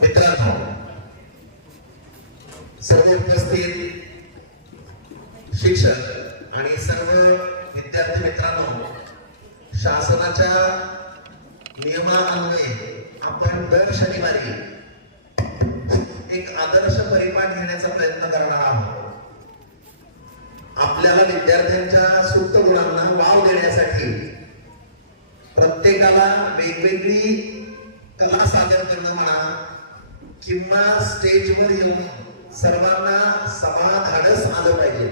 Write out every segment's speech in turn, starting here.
मित्रांनो, सर्व उपस्थित शिक्षक आणि सर्व विद्यार्थी मित्रांनो, शासनाच्या नियमान्वये आपण दर शनिवारी एक आदर्श परिपाठ घेण्याचा प्रयत्न करणार आहोत. आपल्याला विद्यार्थ्यांच्या सुप्त गुणांना वाव देण्यासाठी प्रत्येकाला वेगवेगळी कला सादर करणं म्हणा किंवा स्टेजवर येऊन सर्वांना समाधानच आलं पाहिजे.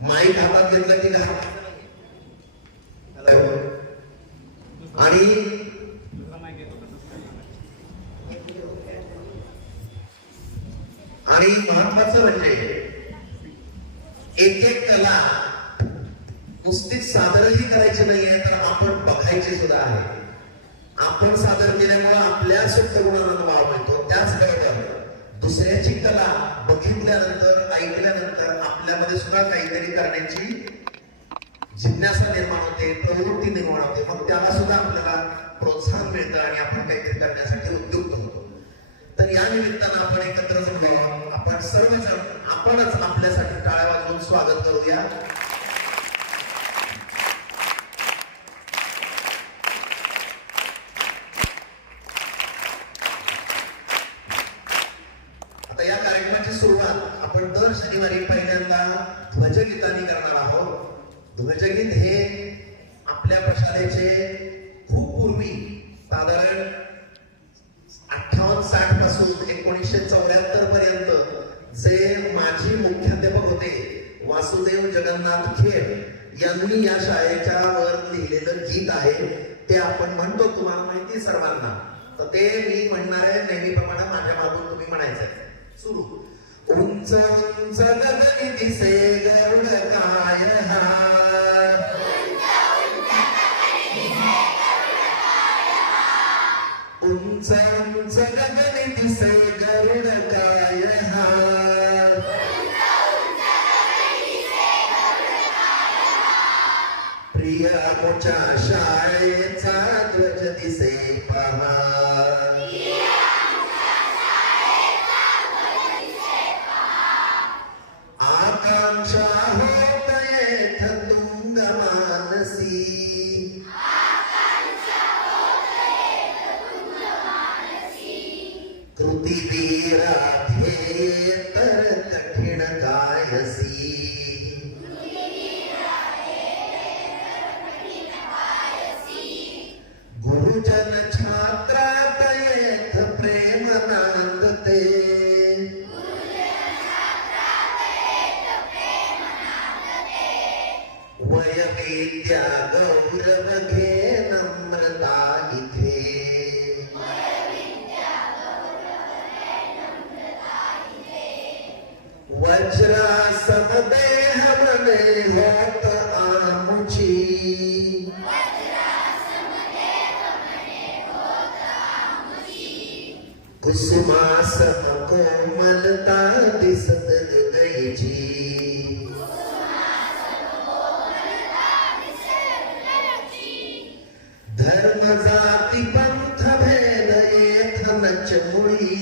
माईक हातात घेतलं की आणि महत्वाचं म्हणजे एक एक कला नुसतीच सादरही करायची नाहीये, तर आपण बघायची सुद्धा आहे. आपण सादर केल्यामुळे आपल्या सुप्त गुणांना वाव मिळतो. त्याचबरोबर दुसऱ्याची कला बघितल्यानंतर ऐकल्यानंतर आपल्यामध्ये सुद्धा काहीतरी करण्याची जिज्ञासा निर्माण होते, प्रवृत्ती निर्माण होते. मग त्याला सुद्धा आपल्याला प्रोत्साहन मिळतं आणि आपण काहीतरी करण्यासाठी उद्युक्त होतो. तर या निमित्तानं आपण एकत्र जमलो. आपण सर्वजण आपणच आपल्यासाठी टाळ्या वाजवून स्वागत करूया. आता या कार्यक्रमाची सुरुवात आपण दर शनिवारी पहिल्यांदा ध्वजगीताने करणार आहोत. ध्वजगीत हे आपल्या प्रशालेचे खूप पूर्वी साधारण 58-60 पासून 1974 पर्यंत जे माजी मुख्याध्यापक होते वासुदेव जगन्नाथ खेर यांनी या शाळेच्या वर लिहिलेलं गीत आहे. ते आपण म्हणतो, तुम्हाला माहिती सर्वांना. तर ते मी म्हणणार आहे नेहमीप्रमाणे माझ्या मागून तुम्ही म्हणायचंय. सुरू. उंच उंच गगनी दिसे गरुड काय हा, उंच उंच गगनी दिसे गरुड काय हा, प्रिया मोच्या शाळेचा ध्वज दिसे पहा, आकांक्षा होत येथ तुंग मानसी, कृती धीरा ध्येय तर कठीण कायसी, गुरुजन छात्रात येथ प्रेम नांदते, वय विद्या गौरव घे नम्रता इथे, वज्रासन देह मने होत आमुची, कुसुमासन कोमलता दिसत हृदयची, धर्म जाती पंथ भेद येथ नचमुळी,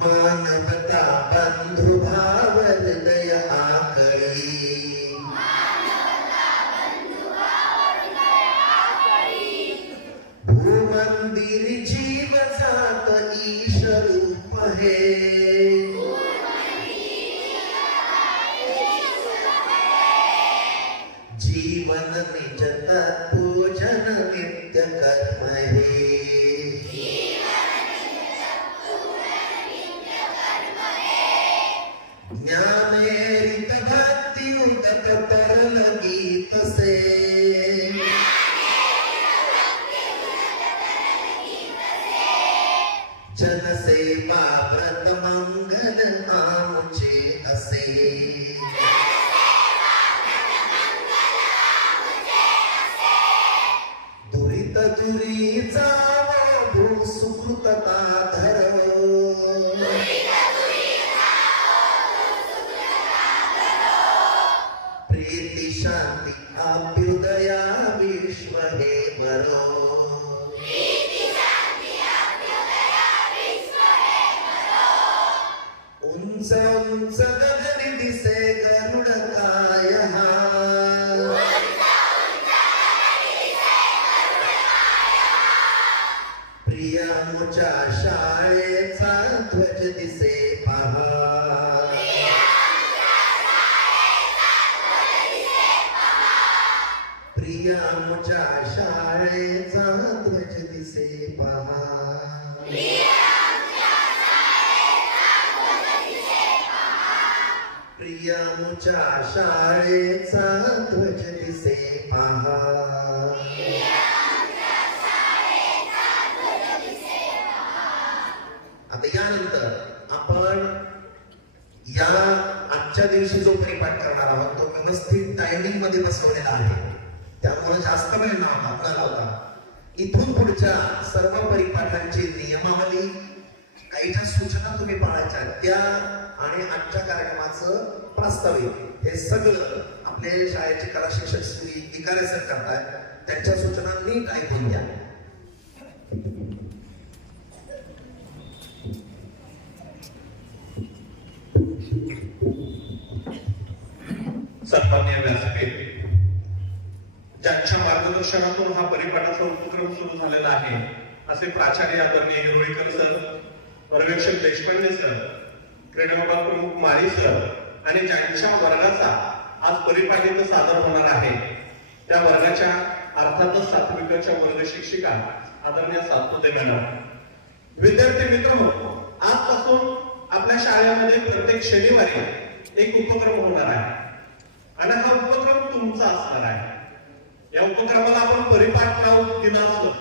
मानवता बंधुभाव हृदय आकळी, भूमंदिर जीव जात ईश रूप हे, जीवन निज तत्पूजन नित्य कर्म हे, ज्ञानेरित भक्ति उदक तरल गीत से, जनसेवा व्रत मंगल आमुचे असे, दुरित दुरी जावो भू सुकृतता धरो, प्रीती शांती आप्यु उंच गगनी दिसे गरुड काय हा प्रियांच्या शाळेचा ध्वज दिसे पहा प्रियांच्या शाळेचा ध्वज दिसे पहा प्रियांच्या शाळेचा ध्वज दिसे पहा आता यानंतर आपण या आजच्या दिवशी जो परिपाठ करणार आहोत तो व्यवस्थित टायमिंग मध्ये बसवलेला आहे त्यामुळे जास्त वेळ न लावता इथून पुढच्या सर्व परिपाठांची नियमावली काही ज्या सूचना तुम्ही पाळायच्या त्या आणि आजच्या कार्यक्रमाचं प्रास्ताविक हे सगळं आपले शाळेचे कला शिक्षक श्री विकारे सर करतायत त्यांच्या सूचना नीट ऐकून घ्या सन्माननीय व्यासपीठ ज्यांच्या मार्गदर्शनातून हा परिपाठाचा उपक्रम सुरू झालेला आहे असे प्राचार्य आदरणीय हिरोळीकर सर पर्यवेक्षक देशपांडे सर क्रीडा विभाग प्रमुख माळी सर आणि ज्यांच्या वर्गाचा आज परिपाठ इथं सादर होणार आहे त्या वर्गाच्या अर्थातच सातविकाच्या वर्ग शिक्षिका आदरणीय सातपुते मॅडम विद्यार्थी मित्र आजपासून आपल्या शाळेमध्ये प्रत्येक शनिवारी एक उपक्रम होणार आहे आणि हा उपक्रम तुमचा असणार आहे या उपक्रमाला आपण परिपाठ नाव दिलं असलं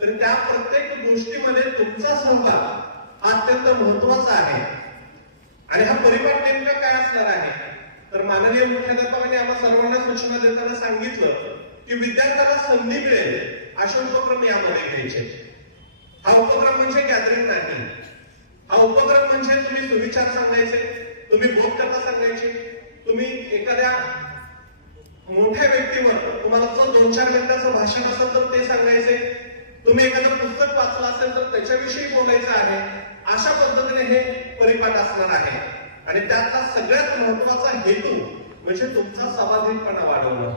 तरी त्या प्रत्येक गोष्टीमध्ये तुमचा सहभाग हा अत्यंत महत्वाचा आहे आणि हा परिपाठ नेमका काय असणार आहे तर माननीय मुख्याध्यापकांनी आम्हा सर्वांना सूचना देताना सांगितलं की विद्यार्थ्याला संधी मिळेल असे उपक्रम यामध्ये घ्यायचे हा उपक्रम म्हणजे गॅदरिंग नाही हा उपक्रम म्हणजे तुम्ही सुविचार सांगायचे तुम्ही बोधकथा सांगायची तुम्ही एखाद्या मोठ्या व्यक्तीवर तुम्हाला जर 2-4 मिनिटाचं भाषण असेल तर ते सांगायचे तुम्ही एखादं पुस्तक वाचलं असेल तर त्याच्याविषयी बोलायचं आहे अशा पद्धतीने हे परिपाठ असणार आहे आणि त्याचा सगळ्यात महत्वाचा हेतू म्हणजे तुमचा स्वाभाविकपणा वाढवणं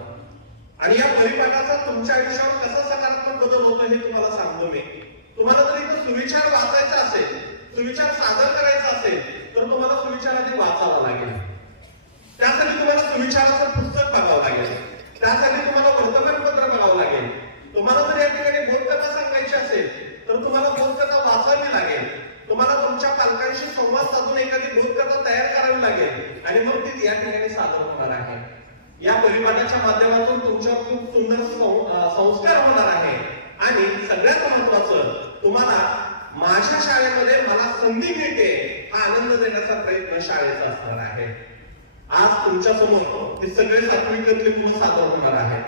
आणि या परिपाठाचा तुमच्या आयुष्यावर कसा सकारात्मक बदल होतो हे तुम्हाला सांगतो मी तुम्हाला जर इथं सुविचार वाचायचा असेल सुविचार सादर करायचा असेल तर तुम्हाला सुविचार आधी वाचावा लागेल त्यासाठी तुम्हाला सुविचाराचं पुस्तक बघावं लागेल त्यासाठी तुम्हाला वर्तमानपत्र बघावं लागेल तुम्हाला जर या ठिकाणी बोधकथा सांगायची असेल तर तुम्हाला बोधकथा वाचावी लागेल तुम्हाला तुमच्या पालकांशी संवाद साधून एखादी बोधकथा तयार करावी लागेल आणि मग ती या ठिकाणी सादर होणार आहे या परिपाठाच्या माध्यमातून तुमच्यावर खूप सुंदर संस्कार होणार आहे आणि सगळ्यात महत्वाचं तुम्हाला माझ्या शाळेमध्ये मला संधी मिळते हा आनंद देण्याचा प्रयत्न शाळेचा असणार आहे आज तुमच्या समोर हे सगळे सात्विकातले गुण सादर होणार आहेत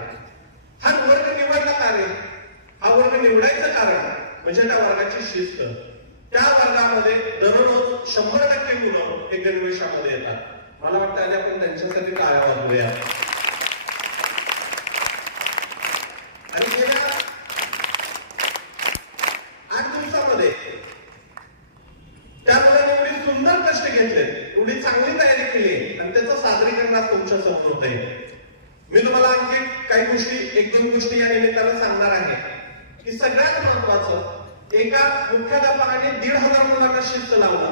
हा वर्ग निवडला कार्य हा वर्ग निवडायचं कारण म्हणजे त्या वर्गाची शिस्त त्या वर्गामध्ये दररोज 100% मुलं हे गणवेशामध्ये येतात मला वाटतं आणि आपण त्यांच्यासाठी टाळ्या वाजवूया आणि गेल्या 8 दिवसामध्ये त्या मुलांनी एवढी सुंदर कष्ट घेतले एवढी चांगली तयारी केली आणि त्याचं सादरीकरण आज तुमच्या समोर होत आहे मी तुम्हाला आणखी काही गोष्टी 1-2 गोष्टी या निमित्तानं सांगणार आहे की सगळ्यात महत्वाचं एका मुख्याध्यापकाने 1,500 मुलांना शिस्त लावणं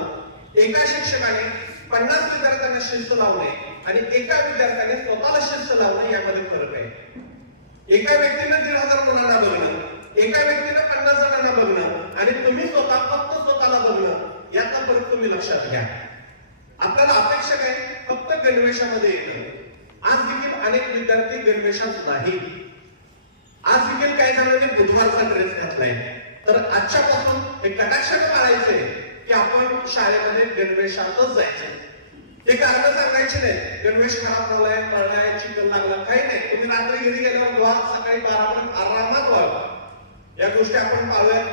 एका शिक्षकाने 50 विद्यार्थ्यांना शिस्त लावणे आणि एका विद्यार्थ्याने स्वतःला शिस्त लावणे यामध्ये फरक आहे एका व्यक्तीने 1,500 मुलांना बघणं एका व्यक्तीने 50 जणांना बघणं आणि तुम्ही फक्त स्वतःला बघणं याचा फरक तुम्ही लक्षात घ्या आपल्याला अपेक्षा काय फक्त गणवेशामध्ये येणं आज देखील अनेक विद्यार्थी गणवेशात नाही आज देखील काही जणांनी बुधवारचा ड्रेस घातलाय तर आजच्यापासून हे कटाक्षाने पाळायचे की आपण शाळेमध्ये गणवेशातच जायचं ते कारण सांगायचे नाही गणवेश खराब झालाय पडलाय चिखल लागला काही नाही तुम्ही रात्री घरी गेल्यावर धुवा सकाळी 12 पर्यंत आरामात व्हावं या गोष्टी आपण पाहूया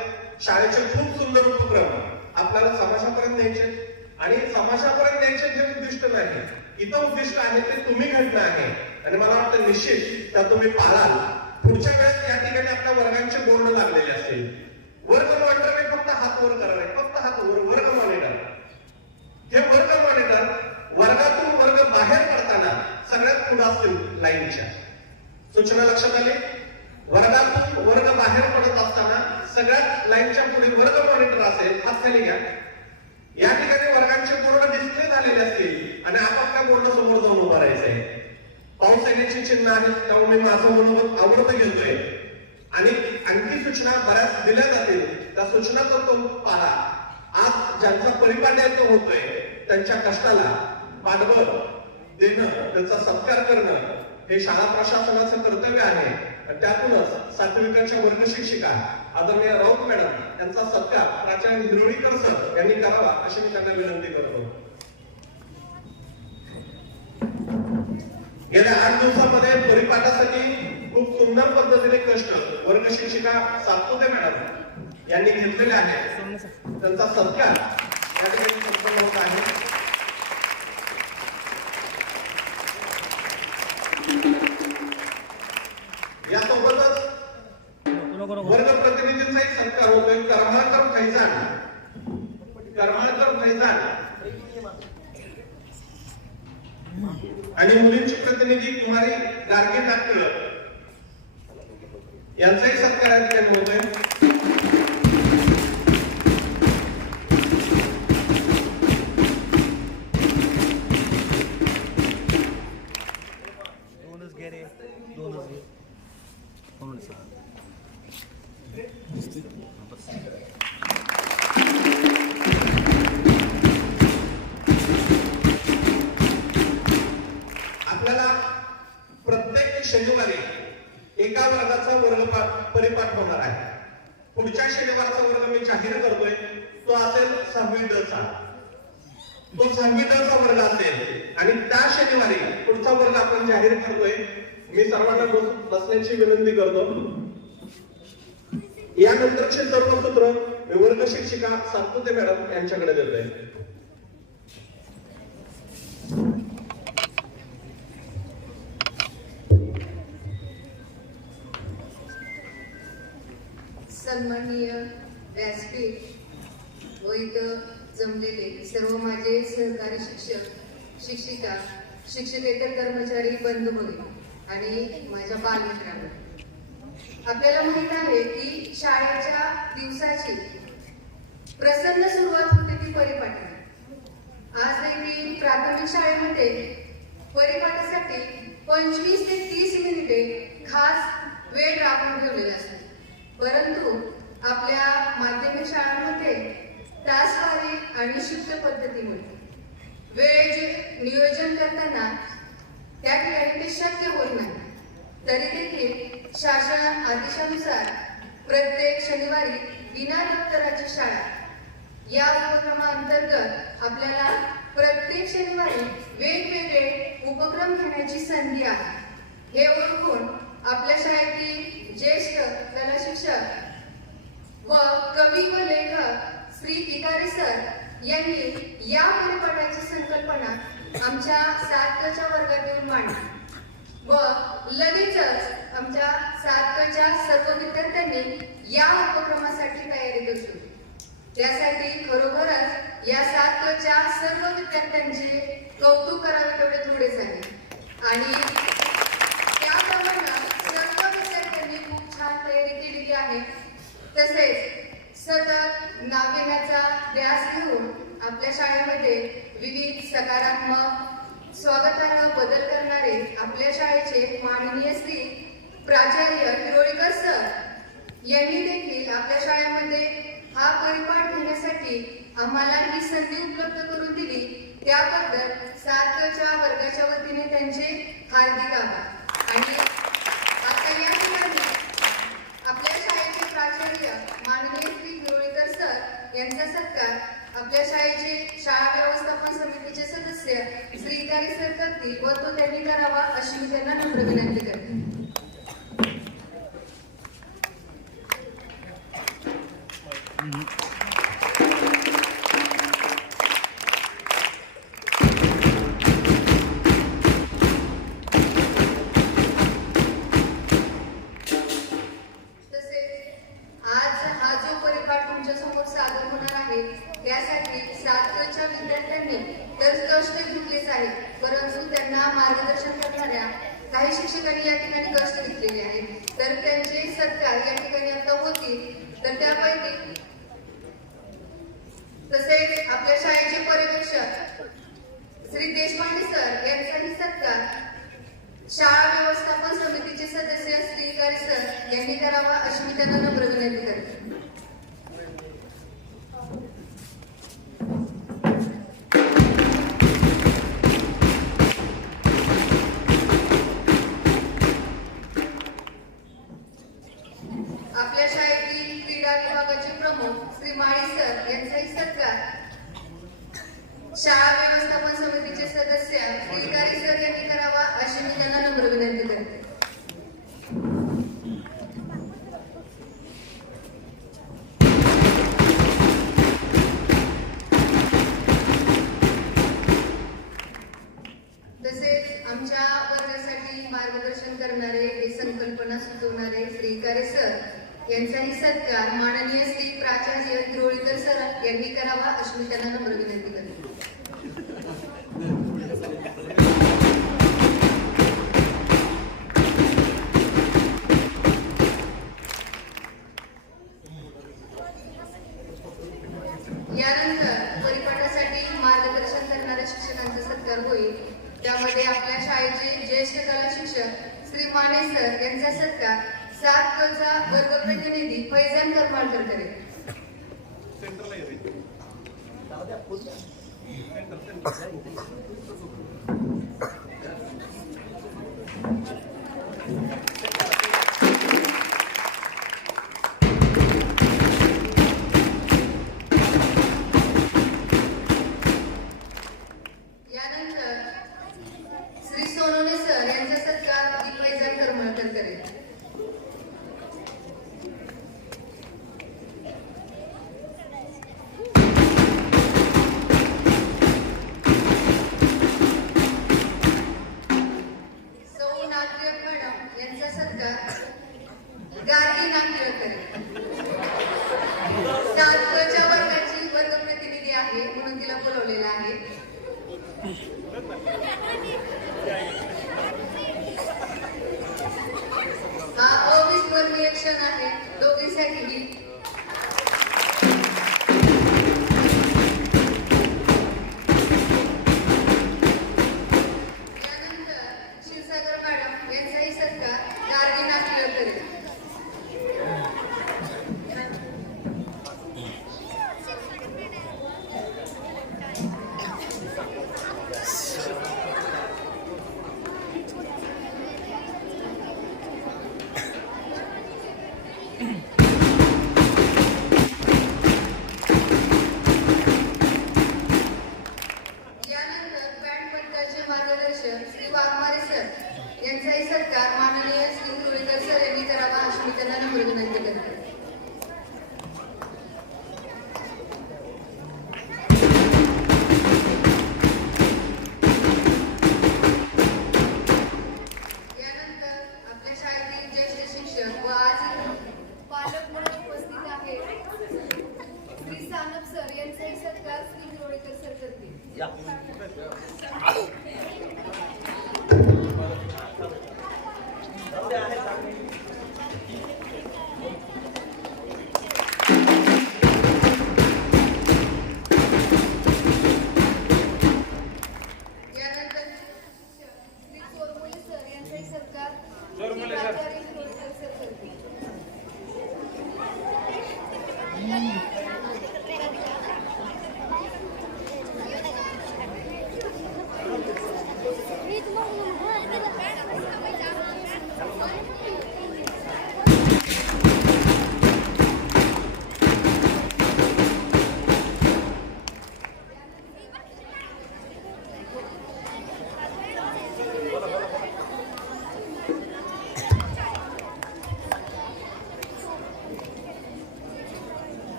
शाळेचे खूप सुंदर उपक्रम आपल्याला समाजापर्यंत न्यायचे आणि समाजापर्यंत न्यायचे जे उद्दिष्ट नाही इथं उद्दिष्ट आहे ते तुम्ही घडणं आहे आणि मला वाटतं निश्चित त्या तुम्ही पाळाल पुढच्या वेळेस या ठिकाणी आपल्या वर्गांचे बोर्ड लागलेले असतील वर्ग मॉनिटरने फक्त हात वर करावे फक्त हात वर वर्ग मॉनिटर हे वर्ग मॉनिटर असतील लाईनच्या. सूचना लक्षात आली? वर्गातून वर्ग बाहेर पडत असताना सगळ्यात लाईनच्या पुढे वर्ग मॉनिटर असेल, हात खाली घ्या. या ठिकाणी वर्गांचे बोर्ड डिस्प्ले झालेले असतील आणि आपापल्या बोर्ड समोर जाऊन उभा राहायचंय. पाऊस येण्याची चिन्ह आहेत, त्यामुळे मी माझं मनोबत आवडतं घेतोय. आणि आणखी सूचना बऱ्याच दिल्या जातील, त्या सूचना तर तो पाहा. आज ज्यांचा परिपाठ होतोय त्यांच्या कष्टाला पाठबळ देणं, त्यांचा सत्कार करणं हे शाळा प्रशासनाचं कर्तव्य आहे. आणि त्यातूनच सातविकांच्या वर्ग शिक्षिका आदरणीय राऊत मॅडम यांचा सत्कार प्राचार्य हिरोळीकर सर यांनी करावा अशी मी त्यांना विनंती करतो. गेल्या 8 दिवसामध्ये परिपाठासाठी खूप सुंदर पद्धतीने कष्ट वर्ग शिक्षिका सातपुते मॅडम यांनी घेतलेले आहेत. त्यांचा सत्कार या ठिकाणी संपन्न होत आहे. यासोबतच वर्ग प्रतिनिधींचाही सत्कार होतोय. करमाळकर फैजान आणि मुलींचे प्रतिनिधी कुमारी गार्गी नाटकर यांचाही सत्कार या ठिकाणी होतोय. आपल्याला प्रत्येक शनिवारी एका वर्गाचा वर्ग परिपाठ होणार आहे. पुढच्या शनिवारचा वर्ग मी जाहीर करतोय, तो असेल 6वी ड चा. तो 6वी ड चा वर्ग असेल आणि त्या शनिवारी पुढचा वर्ग आपण जाहीर करतोय. मी सर्वांना बसण्याची विनंती करतो. यानंतरचे सर्व सूत्र मी वर्ग शिक्षिका सातपुते मॅडम यांच्याकडे देतोय. सन्माननीय व्यासपीठ व इथं जमलेले सर्व माझे सहकारी शिक्षक, शिक्षिका, शिक्षकेतर कर्मचारी बंधू भगिनी आणि माझ्या बालमित्रांनो, आपल्याला माहित आहे की शाळेच्या दिवसाची प्रसन्न सुरुवात होते ती परिपाठाने. आज देखील प्राथमिक शाळेमध्ये परिपाठासाठी 25 ते 30 मिनिटे खास वेळ राखून ठेवलेला असतो. परंतु आपल्या माध्यमिक शाळांमध्ये तासवारी आणि शिफ्ट पद्धतीमुळे वेळेचे नियोजन करताना त्या ठिकाणी ते शक्य होत नाही. तरी देखील शासन आदेशानुसार प्रत्येक शनिवारी विना दप्तराची शाळा या उपक्रमाअंतर्गत आपल्याला प्रत्येक शनिवारी वेगवेगळे उपक्रम घेण्याची संधी आहे. हे ओळखून आपल्या शाळेतील ज्येष्ठ कला शिक्षक व कवी व लेखक श्री इकारे सर यांनी या परिपाठाची संकल्पना आमच्या 7 च्या वर्गात येऊन मांडली व लगेचच आमच्या 7 च्या सर्व विद्यार्थ्यांनी या उपक्रमासाठी तयारी दर्शवली. त्यासाठी खरोखरच या 7 च्या सर्व विद्यार्थ्यांचे कौतुक करावे तेवढे थोडेच आहे. आणि त्याप्रमाणे सर्व विद्यार्थ्यांनी खूप छान तयारी केलेली आहे. तसेच सतत नाविन्याचा ध्यास घेऊन आपल्या शाळेमध्ये विविध सकारात्मक स्वागतार्ह बदल करणारे आपल्या शाळेचे माननीय श्री प्राचार्य हिरोळीकर सर यांनी देखील आपल्या शाळेमध्ये हा परिपाठ घेण्यासाठी आम्हाला ही संधी उपलब्ध करून दिली. त्याबद्दल 7 च्या वर्गाच्या वतीने त्यांचे हार्दिक आभार. आणि आता या ठिकाणी आपल्या शाळेचे प्राचार्य माननीय श्री हिरोळीकर सर यांचा सत्कार आपल्या शाळेचे शाळा व्यवस्थापन समितीचे सदस्य श्री इकारे सर करतील व तो त्यांनी करावा अशी मी त्यांना नम्र विनंती करते. त्यासाठी 7 च्या विद्यार्थ्यांनी तर कष्ट घेतलेच आहेत, परंतु त्यांना मार्गदर्शन करणाऱ्या काही शिक्षकांनी या ठिकाणी कष्ट घेतलेले आहेत, तर त्यांचे सत्कार या ठिकाणी आता होतील. तर त्यापैकी तसेच आपल्या शाळेचे पर्यवेक्षक श्री देशपांडे सर यांचाही सत्कार शाळा व्यवस्थापन समितीचे सदस्य श्रीकारी सर यांनी करावा अशी मी त्यांना नम्र विनंती करते. आपल्या शाळेतील क्रीडा विभागाचे प्रमुख श्री माळी सर यांचाही सत्कार शाळा व्यवस्थापन समितीचे सदस्य श्रीकारी सर यांनी करावा अशी मी त्यांना नम्र विनंती करते. तसेच आमच्या वर्गासाठी मार्गदर्शन करणारे हे संकल्पना सुचवणारे श्रीकारी सर यांचाही सत्कार माननीय श्री प्राचार्य द्रोळीकर सर यांनी करावा अशी मी त्यांना नम्र विनंती करते. यानंतर परिपाठासाठी मार्गदर्शन करणाऱ्या शिक्षकांचा सत्कार होईल. त्यामध्ये आपल्या शाळेचे ज्येष्ठ कला शिक्षक श्री माने सर यांचा सत्कार 7 क चा वर्ग प्रतिनिधी फैजान करमाळकर करेल. यानंतर श्री सोनवणे सर यांचा सत्कार फैजान करमाळकर करेल. सौ नागरिक मॅडम यांचा सत्कार गार्गी नागरिक करेल. 7 क च्या वर्गाची वर्ग प्रतिनिधी आहे म्हणून तिला बोलवलेलं आहे. हा अविस्मरणीय क्षण आहे दोघींसाठीही. यानंतर क्षीरसागर मॅडम यांचाही सत्कार गार्गी नागरिक करेल. यानंतर बँड पथकाचे मार्गदर्शक श्री वाघमारे सर यांचाही सत्कार माननीय श्री तुळेकर सर यांनी करावा अशी मी त्यांना नम्र विनंती करते. यानंतर आपल्या शाळेतील ज्येष्ठ शिक्षक व आज पालक म्हणून उपस्थित आहेत श्री सानप सर यांचाही सत्कार श्री तुळेकर सर करतील. यानंतर श्री चोरमुले सर यांचाही सत्कार श्री प्राचार्य द्रोळीकर सर करतील.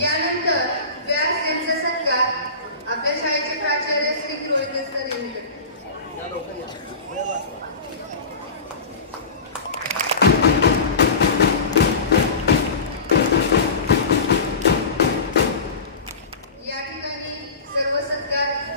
यानंतर व्यास यांचा सत्कार आपल्या शाळेचे प्राचार्य श्री द्रोळीकर सर यांनी करतील. या ठिकाणी सर्व सत्कार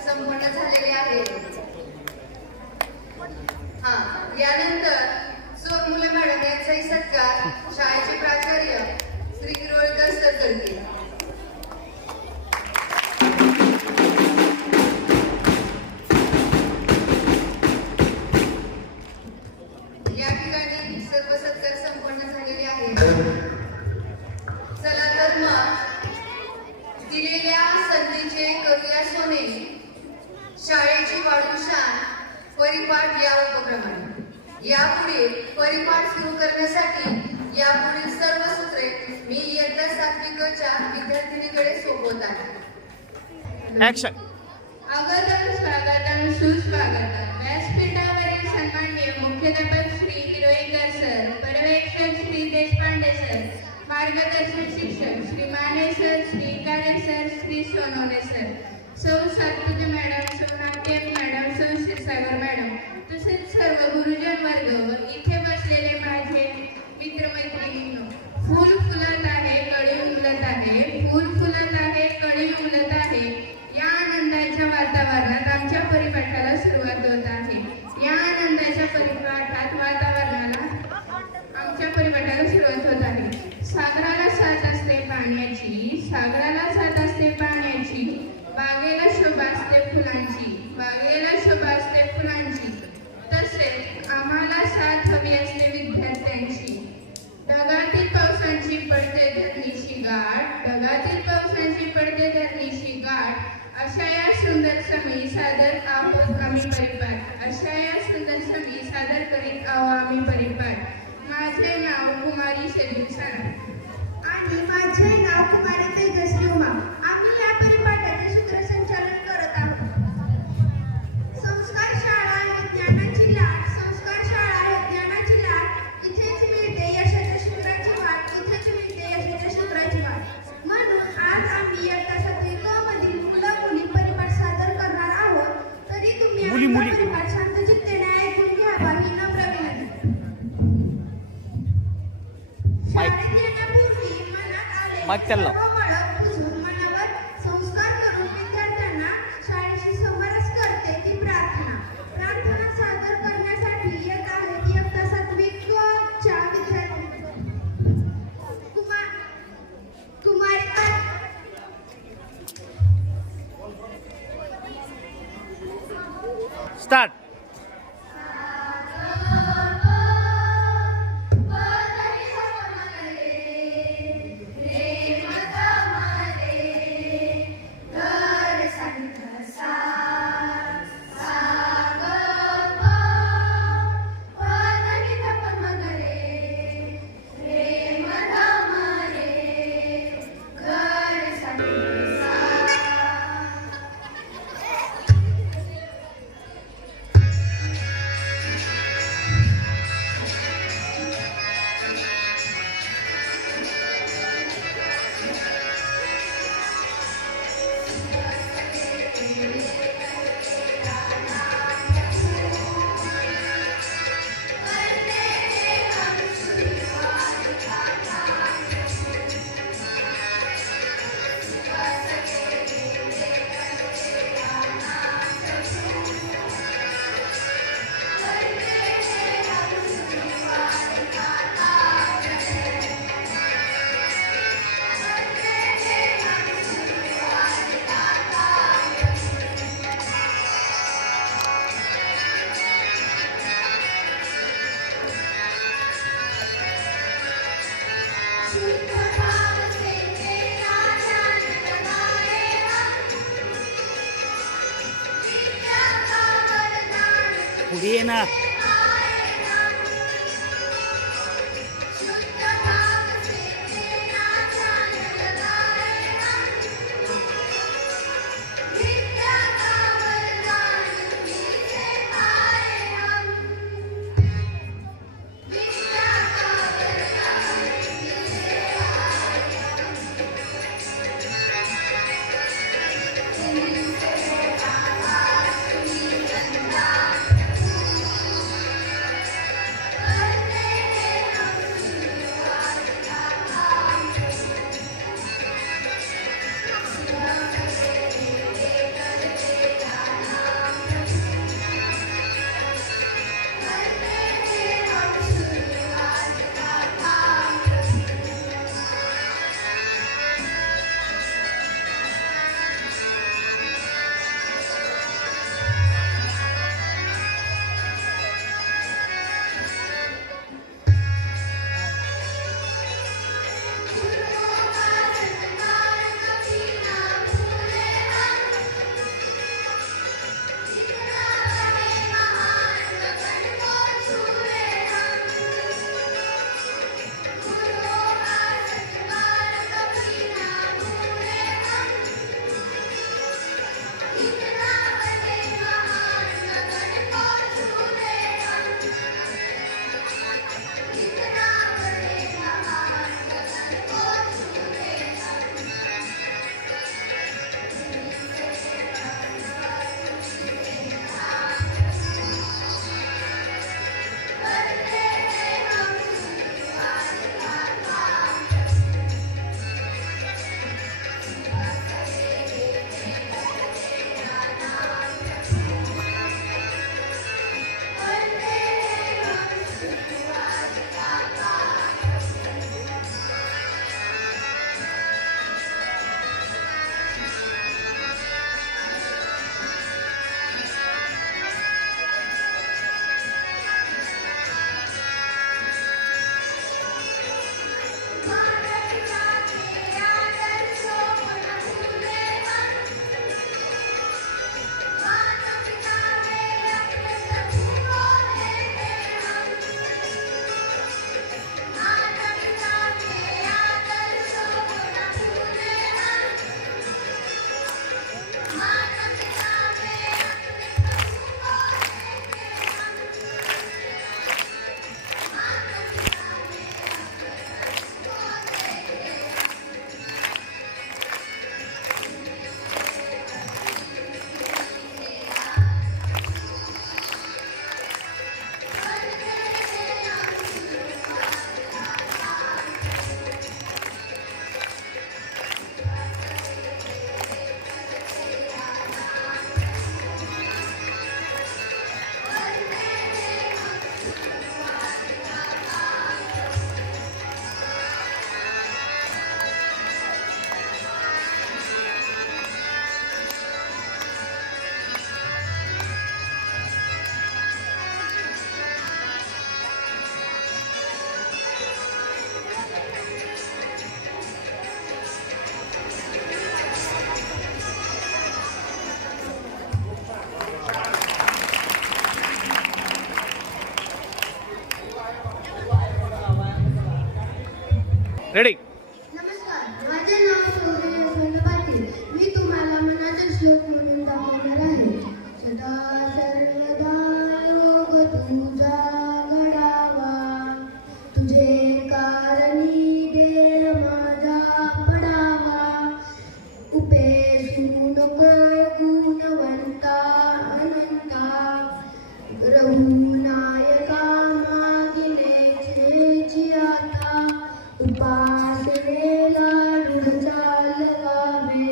शाळेची वाढू शान परिपाठ या उपक्रमाने यापुढे परिपाठ सुरू करण्यासाठी यापुढील सर्व सूत्रे मी इयत्ता 7वी क च्या विद्यार्थिनीकडे सोपवत आहे. ऍक्शन. अगोदर स्वागतम सुस्वागतम. व्यासपीठावरील सन्माननीय मुख्याध्यापक श्री हिरोईकर सर, पर्यवेक्षक श्री देशपांडे सर, मार्गदर्शक शिक्षक श्री माने सर, श्री काळे सर, श्री सोनवणे सर, सौ सातपुते मॅडम, सौ नाट्य मॅडम, सौ क्षीरसागर मॅडम, तसेच सर्व गुरुजन वर्ग व इथे बसलेले माझे मित्रमैत्रिणींनो. फूल फुलत आहे, कळी उमलत आहे, फूल फुलत आहे, कळी उमलत आहे. या आनंदाच्या वातावरणात आमच्या परिपाठाला सुरुवात होत आहे. या आनंदाच्या आमच्या परिपाठाला सुरुवात होत आहे. सागराला साथ असते पाण्याची, सागराला साथ असते पाण्याची, बागेला शोभा असते फुलांची, बागेला शोभा असते फुलांची. तसेच आम्हाला साथ हवी असते विद्यार्थ्यांची. ढगातील पावसांची पडते धरणीची गाठ, ढगातील पावसांची पडते धरणीची गाठ. अशा या सुंदर समयी सादर आहोत आम्ही परिपाठ, अशा या सुंदर समयी सादर करीत आहो आम्ही परिपाठ. माझे नाव कुमारी शरीर सरा आणि माझे नाव कुमारी तेजस्वी उमा. आम्ही या परिपाठाचे सूत्रसंचालन करत आहोत. संस्कार शाळा आहे ज्ञानाची लाट, संस्कार शाळा आहे ज्ञानाची लाट. इथेच मिळते यशाच्या शिखराची वाट, इथेच मिळते यशाच्या शिखराची वाट. म्हणून आज आम्ही इयत्ता 7वी क मधील मुलं मुली परिपाठ सादर करणार आहोत. तरी तुम्ही आमचा परिपाठ शांत चित्तेने ऐकून घ्यावा ही नम्र विनंती. शाळेत येण्यापूर्वी मनात आलेले सर्व मळक पुसून मनावर संस्कार करून विद्यार्थ्यांना शाळेशी समरस करते ती प्रार्थना. प्रार्थना सादर करण्यासाठी येत आहेत इयत्ता 7वी क च्या विद्यार्थी कुमारी स्टार्ट. पुढे ये ना. विसरू नको गुणवंता अनंता रघुनायका मागिले आता उपासनेला रूढ चालवावे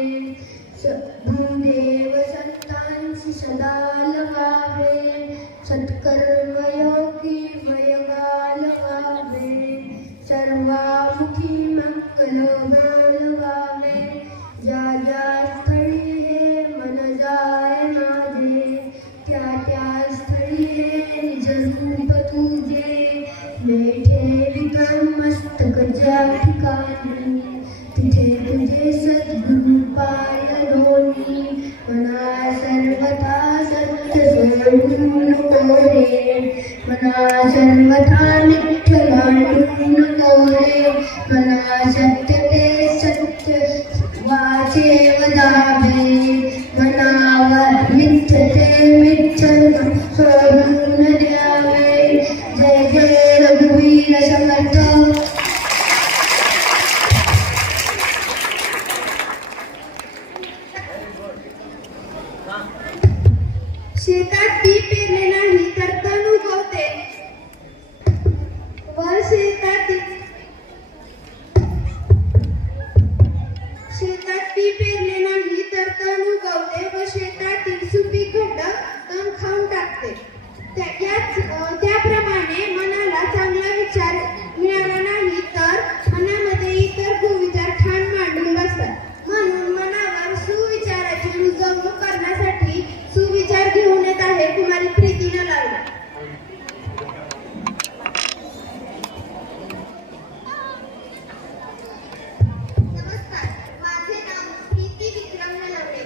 भूदेव संतांची सदा लवावे सत्कर्म योगी वयगालवावे सर्वामुखी मंगल बोलवावे ज्या ज्या स्थळी हे मन जाय माझे त्या त्या स्थळी हे निज रूप तुझे बैठे विक्रम मस्तक ज्या ठिकाणी तिथे तुझे सद्गुरु पाय दोन्ही मना सर्वथा सत्य सोडून नको रे मना सर्वथा विठ्ठलाडून नको रे मना सत्य ते सत्य वाचे वदावे मनावर मिथ्य ते मिथ्य सोडून द्यावे जय जय रघुवीर समर्थ. शेतात बी पेरले नाही तर तण उगवते व शेतात बी पेरले नाही तर तण उगवते व शेतातील सुपीक खड्ड तण खाऊन टाकते. त्याप्रमाणे मनाला चांगला विचार मिळाला नाही तर मनामध्ये इतर कुविचार ठाण मांडून बसतात. म्हणून मनावर सुविचाराची रुजवणूक करण्यासाठी सुविचार घेऊन येत आहे कुमारी प्रीती नलावडे. नमस्कार, माझे नाव प्रीती विक्रम नलावडे.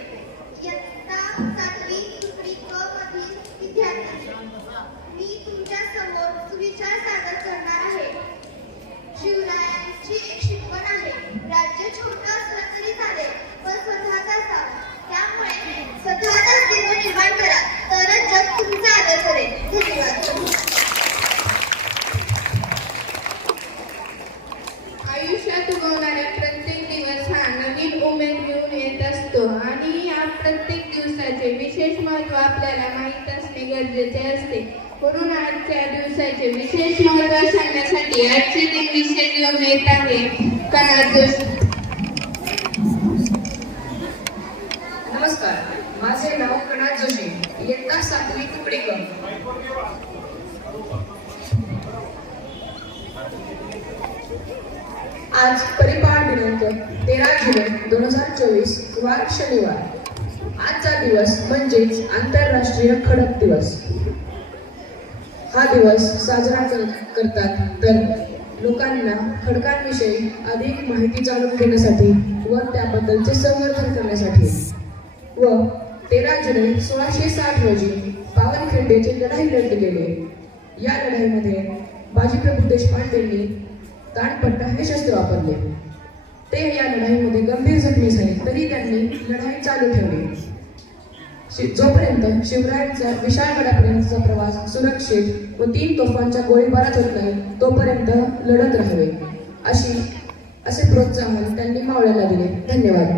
इयत्ता 7वी दुसरी क मधील विद्यार्थी. मी तुमच्या समोर सुविचार सादर करणार आहे. शिवरायांची एक शिकवण आहे. राज्य छोटं असलं तरी चालेल, पण स्वतःचं असावं. त्यामुळे स्वतःचा अस्तित्व निर्माण करा, तरच जग तुमचा आदर करेल. धन्यवाद. आयुष्यात उगवणारा प्रत्येक दिवस हा नवीन उमेद घेऊन येत असतो आणि या प्रत्येक दिवसाचे विशेष महत्त्व आपल्याला माहीत असणे गरजेचे असते. म्हणून आजच्या दिवसाचे विशेष महत्त्व सांगण्यासाठी आजचे दिन विशेष घेऊन येत आहे कनाद जोशी. नमस्कार, माझे नाव कनाद जोशी. इयत्ता 7वी तुकडी क. आज परिपाठ दिनांक 13 जुलै 2024 वार शनिवार. आजचा दिवस म्हणजेच आंतरराष्ट्रीय खडक दिवस. हा दिवस साजरा करतात तर लोकांना खडकांविषयी अधिक माहिती जाणून घेण्यासाठी व त्याबद्दलचे संवर्धन करण्यासाठी. व 13 जुलै 1660 रोजी पावनखिंडीची लढाई लढली गेली. या लढाईमध्ये बाजीप्रभू देशपांडेंनी ताणपट्टा हे शस्त्र वापरले. ते या लढाईमध्ये गंभीर जखमी झाले तरी त्यांनी लढाई चालू ठेवली. जोपर्यंत शिवरायांचा विशाळगडापर्यंतचा प्रवास सुरक्षित व 3 तोफांच्या गोळीबारात होत नाही तोपर्यंत लढत राहावे असे प्रोत्साहन त्यांनी मावळ्याला दिले. धन्यवाद.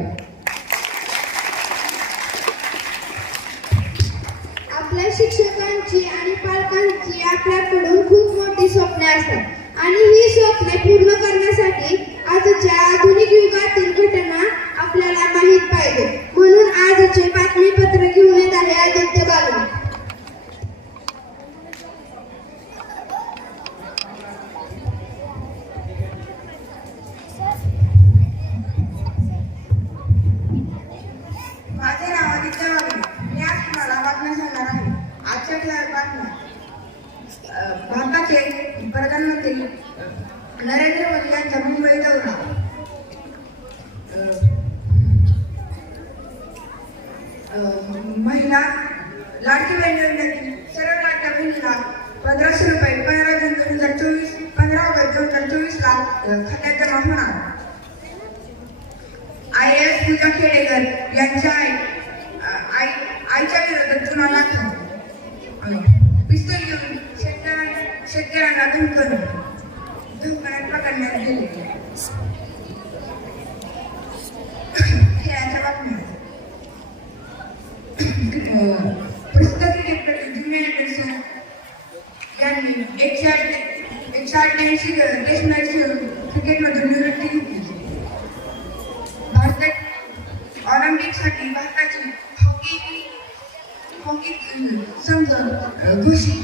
आपल्या शिक्षकांची आणि पालकांची आपल्याकडून खूप मोठी स्वप्ने असतात आणि ही स्वप्ने पूर्ण करण्यासाठी आजच्या आधुनिक युगातील घटना आपल्याला माहीत पाहिजे. म्हणून आजचे बातमीपत्र घेऊन येत आहे आदित्य बालू. माझे नाव आदित्य बालू. मी आज तुम्हाला बातम्या सांगणार आहे. आजच्या ठळक बातम्या. भारताचे प्रधानमंत्री नरेंद्र मोदी यांचा मुंबई दौरा. महिला लाडकी बहीण योजनेतील सर्व लाडक्या बहिणीला 1500 रुपये 15 जून 2024 15 ऑगस्ट 2024 ला खात्यात जमा होणार. IAS पूजा खेडेकर यांच्या आईच्या विरोधात गुन्हा दाखल. पिस्तूल घेऊन शेतकऱ्यांना धमकावण्यात पकडण्यात गेले. खेळाच्या बातम्या. प्रसिद्ध क्रिकेटर जिम्मी अँडरसन यांनी 188 टेस्ट मॅच क्रिकेटमधून निवृत्ती घेतली. भारतात ऑलिम्पिकसाठी भारताची हॉकी संघ घोषित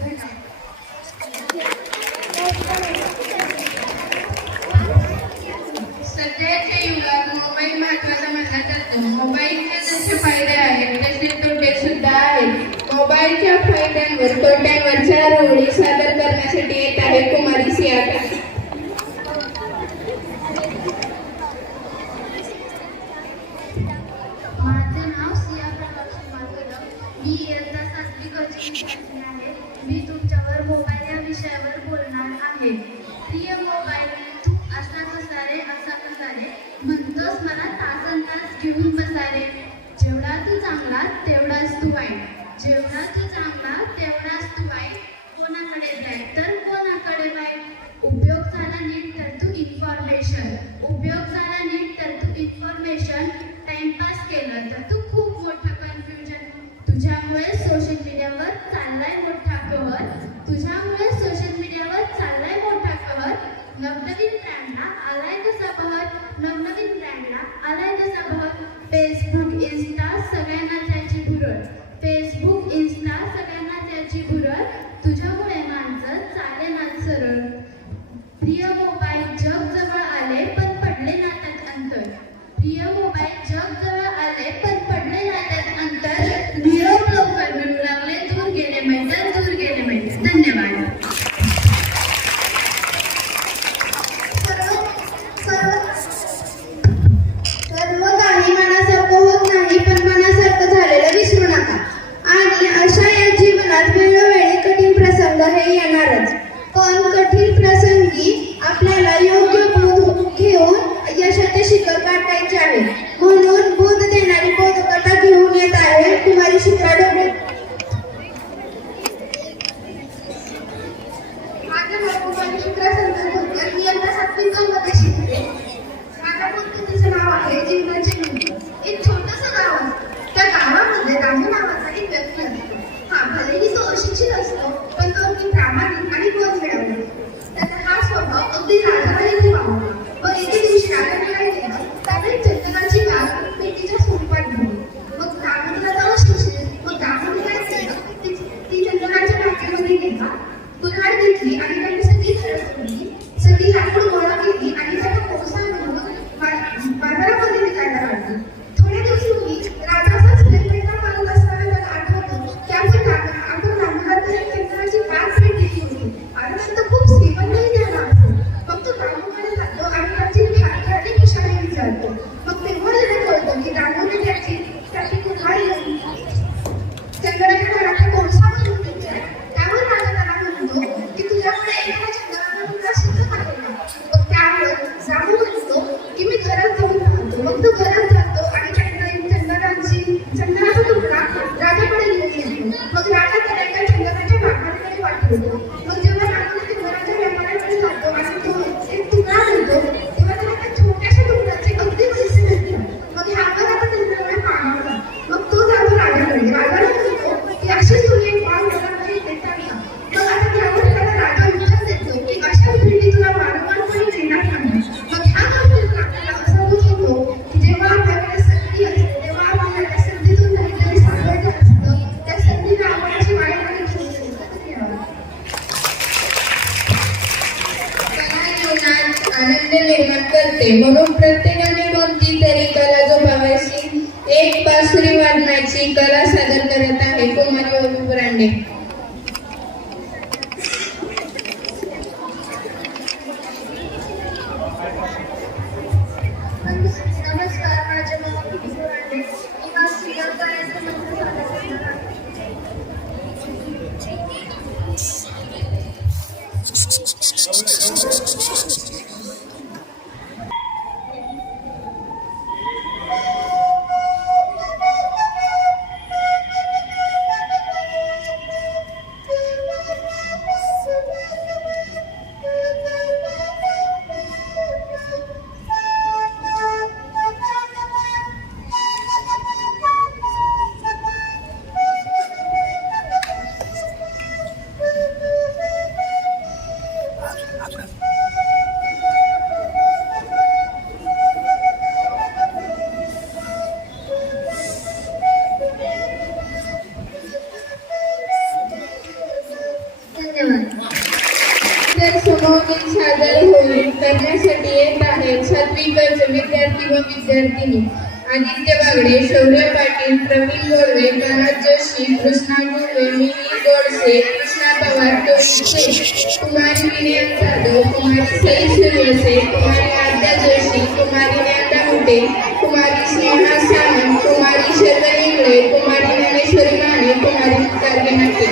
झाला. सध्याच्या युगात मोबाईल महत्वाचा मानला जातो. मोबाईलचे जसे फायदे आहेत तसे तोटे सुद्धा आहेत. मोबाईलच्या फायद्यांवर तोट्यांवर 4 ओळी सादर करण्यासाठी येत आहे कुमारी सियाटा. माझे नाव सिया प्रकाश कुमार कदम. मी इयत्ता 7वी कची विद्यार्थी आहे. मी तुमच्यावर मोबाईल या विषयावर बोलणार आहे. प्रिय मोबाईल, तू असा कसा रे म्हणतोस मला तासनतास घेऊन बसा रे. जेवढा तू चांगला तेवढाच तू वाईट. जेवढा तू चांगला तेवढाच तू वाईट. कोणाकडे जाय तर कोणाकडे वाईट. उपयोग झाला नीट तर तू इन्फॉर्मेशन. उपयोग झाला नीट तर तू इन्फॉर्मेशन. टाइमपास केलं तर तू खूप मोठं कन्फ्युजन. तुझ्यामुळे सोशल मीडियावर चाललाय मोठा कहर. तुझ्यामुळे सोशल मीडियावर चाललाय मोठा कहर. नवनवीन ब्रँडला आलाय कसा बहर. नवनवीन ब्रँडला आलाय कसा बहर. फेसबुक इन्स्टा सगळ्यांना त्याची भुरळ. फेसबुक इन्स्टा सगळ्यांना त्याची भुरळ. तुझ्यामुळे माणसं चालेना सरळ. प्रिय मोबाईल, जग जवळ आले पण पडले नात्यात अंतर. प्रिय मोबाईल, जग जवळ आले पण पडले नात्यात अंतर. निरोप लवकर मिळू लागले, दूर गेले मैतर, दूर गेले मैतर. धन्यवाद. सर्व काही मनासारखं होत नाही, पण मनासारखं झालेलं विसरू नका. आणि अशा या जीवनात वेळोवेळी कठीण प्रसंग हे येणारच. पण कठीण प्रसंगी आपल्याला योग्य बोध घेऊन यशाचे शिखर गाठायचे आहे. म्हणून बोध देणारी बोधकथा घेऊन येत आहे कुमारी शुक्रा डोबळे. माझे नाव कुमारी शुक्रा संतोषकर. मी आता 7वी मध्ये शिकते. माझ्या पद्धतीचं नाव आहे जीवनाचे मूल्य. एक छोटंसं गाव असतं. त्या गावामध्ये रामू नावाचा एक व्यक्ती असतो. भलेही तो अशिक्षित असतो, पण तो अगदी प्रामाणिक आणि गुण मिळवला. त्याचा हा स्वभाव अगदी राजाला आवडला. मग एके दिवशी राजाने काय केलं, त्याने चंदनाची बाग पेटीच्या स्वरूपात दिली. मग रामाला जाऊन शिकले. मग रामाने काय केलं, ती चंदनाच्या बागेमध्ये गेला, कुऱ्हाड घेतली आणि त्यांनी सगळी झाडं तोडली. सगळी लाकूड गोळा केली आणि त्याचा कोळसा घेऊन बाजारामध्ये विकायला काढली. थोड्या दिवसांनी राजा असाच फिरफिरता मारत असताना त्याला आठवतं की आपण रामाला तर चंदनाची बाग भेट दिली होती. आणि तर खूप श्रीमंतही झाला असेल. मग तो रामूकडे जातो आणि त्याची खाली कुशाने विचारतो. मग तेव्हा त्याला कळतं की रामूने त्याची कुऱ्हाड चंदनाच्या झाडाचा कोळसा बनवून घेतलाय. त्यावर राजा त्याला म्हणतो की तुझ्याकडे एका चंदनाचा तुकडा शिल्लक आहे का. मग त्यावर रामू म्हणतो की मी घरात जाऊन पाहतो. मग तो घरात जातो आणि चंदनाचा तुकडा राजाकडे घेऊन येतो. मग राजा त्याला एका चंदनाच्या व्यापाऱ्याकडे पाठवतो. मग जेव्हा रामू त्या घराच्या व्यापाऱ्याकडे जातो आणि तो एक तुकडा देतो, तेव्हा त्याला त्या छोट्याशा तुकड्याचे अगदी पैसे भेटतात. मग ह्यावर आता चंद्राला पाहणार. मग तो जातो राजाकडे. राजाला म्हणतो की अशीच तुला एक बाळ मला देतात का. मग आता त्यावर त्याला राजा उत्तर देतो की अशा भेटी तुला वारंवार कोणी देणार नाही. मग ह्या गोष्टीतून आपल्याला असा बोध होतो की जेव्हा आपल्याकडे संधी असते तेव्हा आपल्याला त्या संधीतून काहीतरी सापडायचं असतं. त्या संधीला आपण अशी वाईटमध्ये घेऊन घ्यावं. कला जीवनात आनंद निर्माण करते, म्हणून प्रत्येकाने कोणती तरी कला जोपासावी. एक बासुरी वादनाची कला सादर करत आहे कुमारी ब्रांडे. नमस्कार, माझे नाव किशोर आहे. मी आज सिंगर कार्यक्रम सादर करणार आहे. करण्यासाठी येत आहेत सात्विक विद्यार्थी व विद्यार्थिनी आदित्य बागडे, शौर्य पाटील, प्रवीण गोडवे, प्रल्हाद जोशी, कृष्णा गुळवे, मिनी गोडसे, कृष्णा पवार, कुमारी विनय जाधव, कुमारी सई सूर्यवंशी, कुमारी आद्या जोशी, कुमारी ज्ञानदा मुटे, कुमारी स्नेहा सावंत, कुमारी शर्वरी इंगळे, कुमारी ज्ञानेश्वरी माने, कुमारी गार्गी नाटे.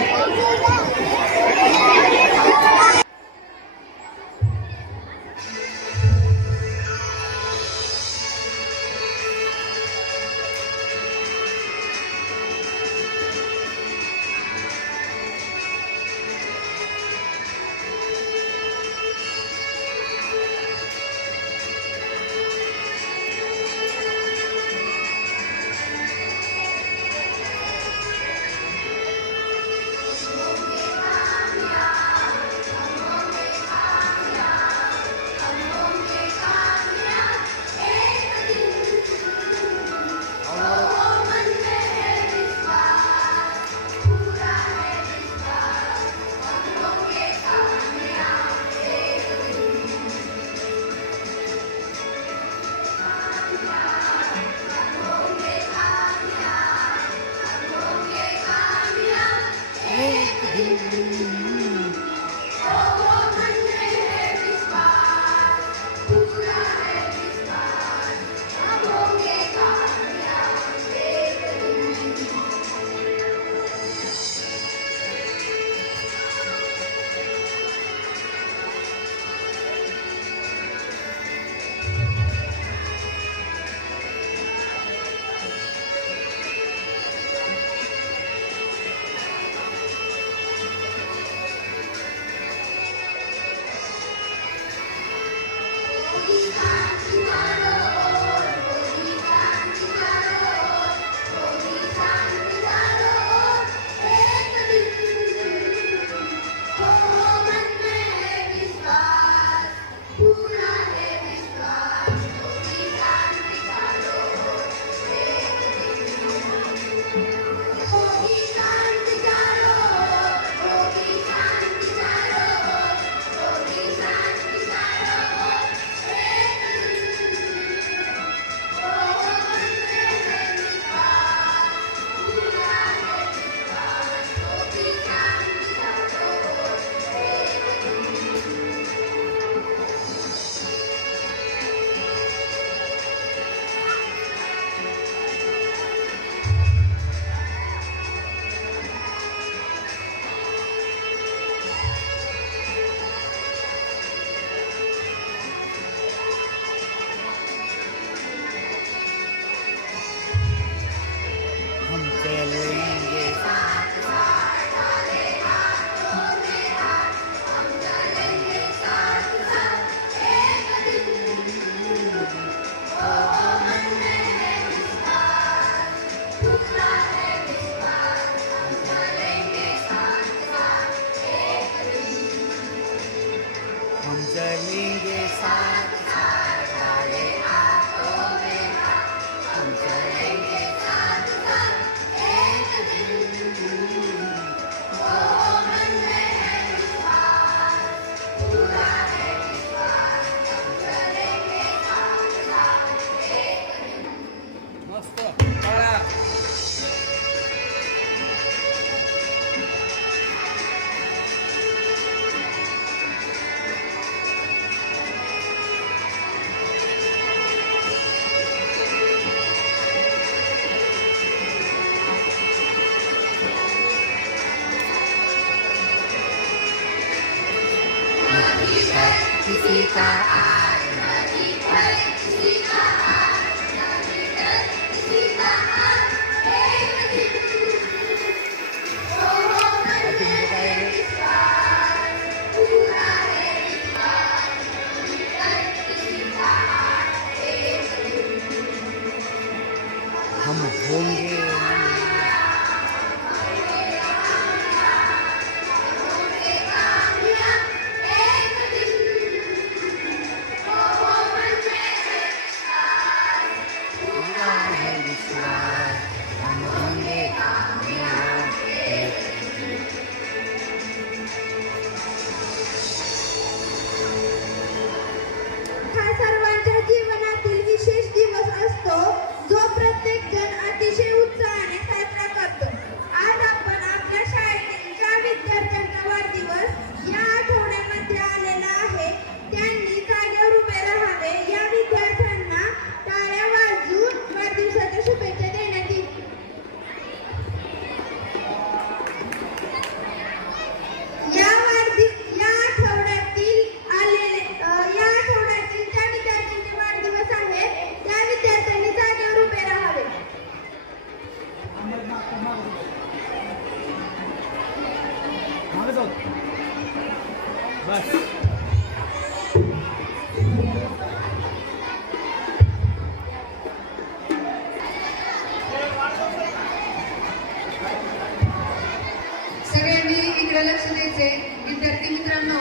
सगळ्यांनी इकडे लक्ष द्यायचे. विद्यार्थी मित्रांनो,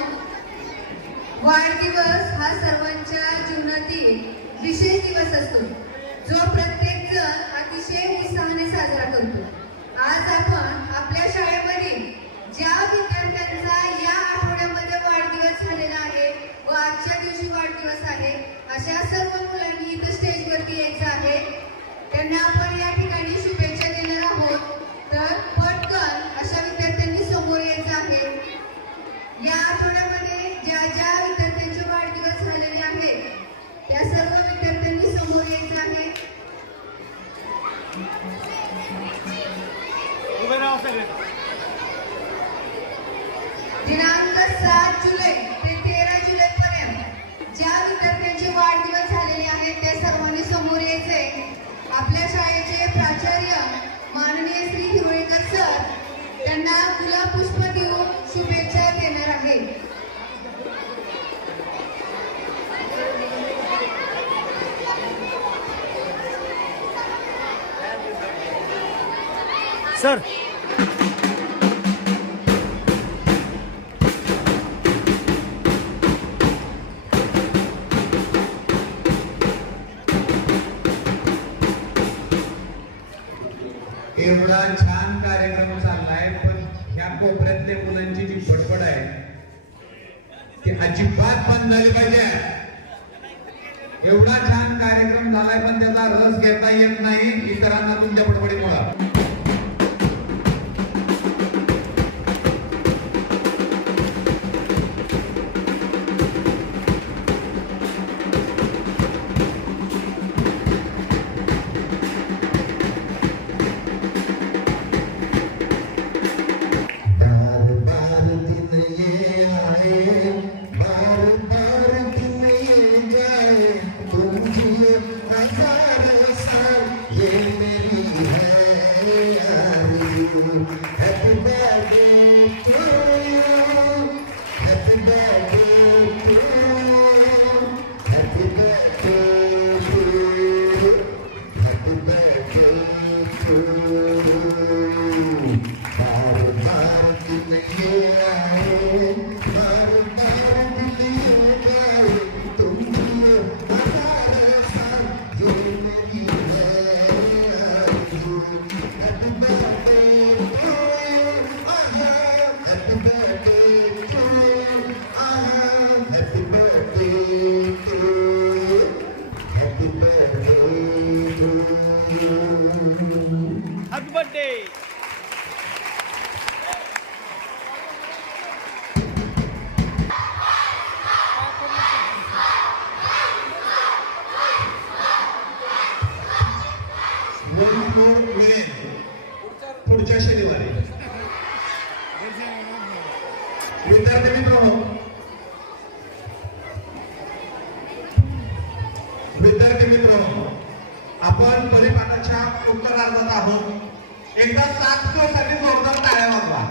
वाढदिवस हा सर्वांच्या जीवनातील विशेष दिवस असतो, जो प्रत्येक जण अतिशय उत्साहाने साजरा करतो. आज आपण आपल्या शाळेमध्ये ज्या विद्यार्थ्यांचा या आठवड्यामध्ये वाढदिवस झालेला आहे व आजच्या दिवशी वाढदिवस आहे, अशा सर्व मुलांनी इथं स्टेजवरती यायचं आहे. त्यांना आपण या ठिकाणी शुभेच्छा देणार आहोत. तर पटकन अशा विद्यार्थ्यांनी समोर यायचं आहे. या आठवड्यामध्ये ज्या ज्या विद्यार्थ्यांचे वाढदिवस झालेले आहेत त्या सर्व विद्यार्थ्यांनी समोर यायचं आहे. दिनांक 7 जुलै ते 13 जुलै पर्यंत ज्या विद्यार्थ्यांचे वाढदिवस झालेले आहेत त्या सर्वांनी समोर यायचे. आपल्या शाळेचे प्राचार्य माननीय श्री हिरोळेकर सर त्यांना गुलाब पुष्प देऊन शुभेच्छा देणार आहेत. सर एवढा छान कार्यक्रम चाललाय, पण ह्या कोपऱ्यातल्या मुलांची जी बडबड आहे ती अजिबात बंद झाली पाहिजे. एवढा छान कार्यक्रम झालाय पण त्याचा रस घेता येत नाही इतरांना तुमच्या बडबडीमुळे. Happy birthday. पुढच्या शनिवारी. विद्यार्थी मित्रांनो, आपण परिपाठाच्या उत्तरार्धात आहोत. एकदा 7 साठी जोरदार टाळ्या वाजवा.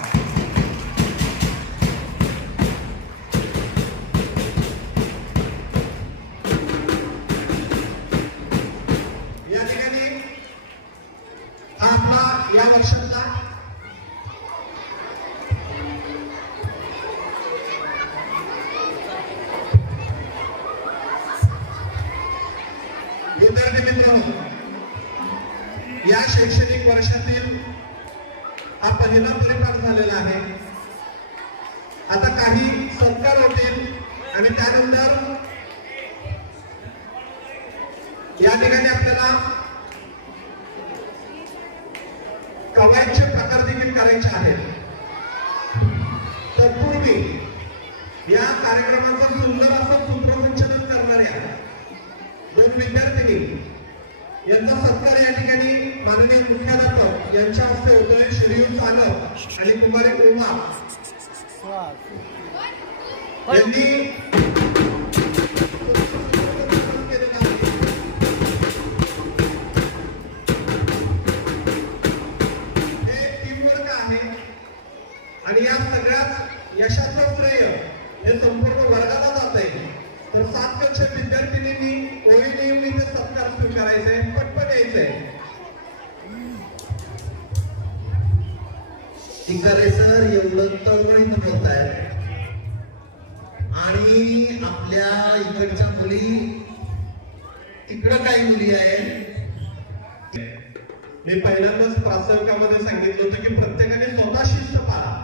या ठिकाणी हा आपला या वर्षातला विद्यार्थी मित्रांनो, या शैक्षणिक वर्षातील हा पहिला परिपाठ झालेला आहे. आता काही सत्कार होतील आणि त्यानंतर या ठिकाणी आपल्याला कवायतचे प्रकार देखील करायचे आहेत. तत्पूर्वी या कार्यक्रमाचं सुंदर असं सूत्रसंचलन करणाऱ्या 2 विद्यार्थिनी यांचा सत्कार या ठिकाणी माननीय मुख्याध्यापक यांच्या हस्ते होतोय. श्रीयुत सानप आणि कुमारी उमा यांनी हे टीमवर्क आहे आणि या सगळ्यात यशाचं श्रेय हे संपूर्ण वर्गाला जात आहे. तर 7 कक्षा विद्यार्थिनींनी ओळीने येऊन इथे सत्कार स्वीकारायचा आहे, पटपट यायचंय. टिकारे सर एवढं तळमळीत बोलतायत आणि आपल्या इकडच्या मुली इकडं काही मुली आहेत. मी पहिल्यांदाच प्रास्ताविकामध्ये सांगितलं होतं की प्रत्येकाने स्वतः शिस्त पाळा.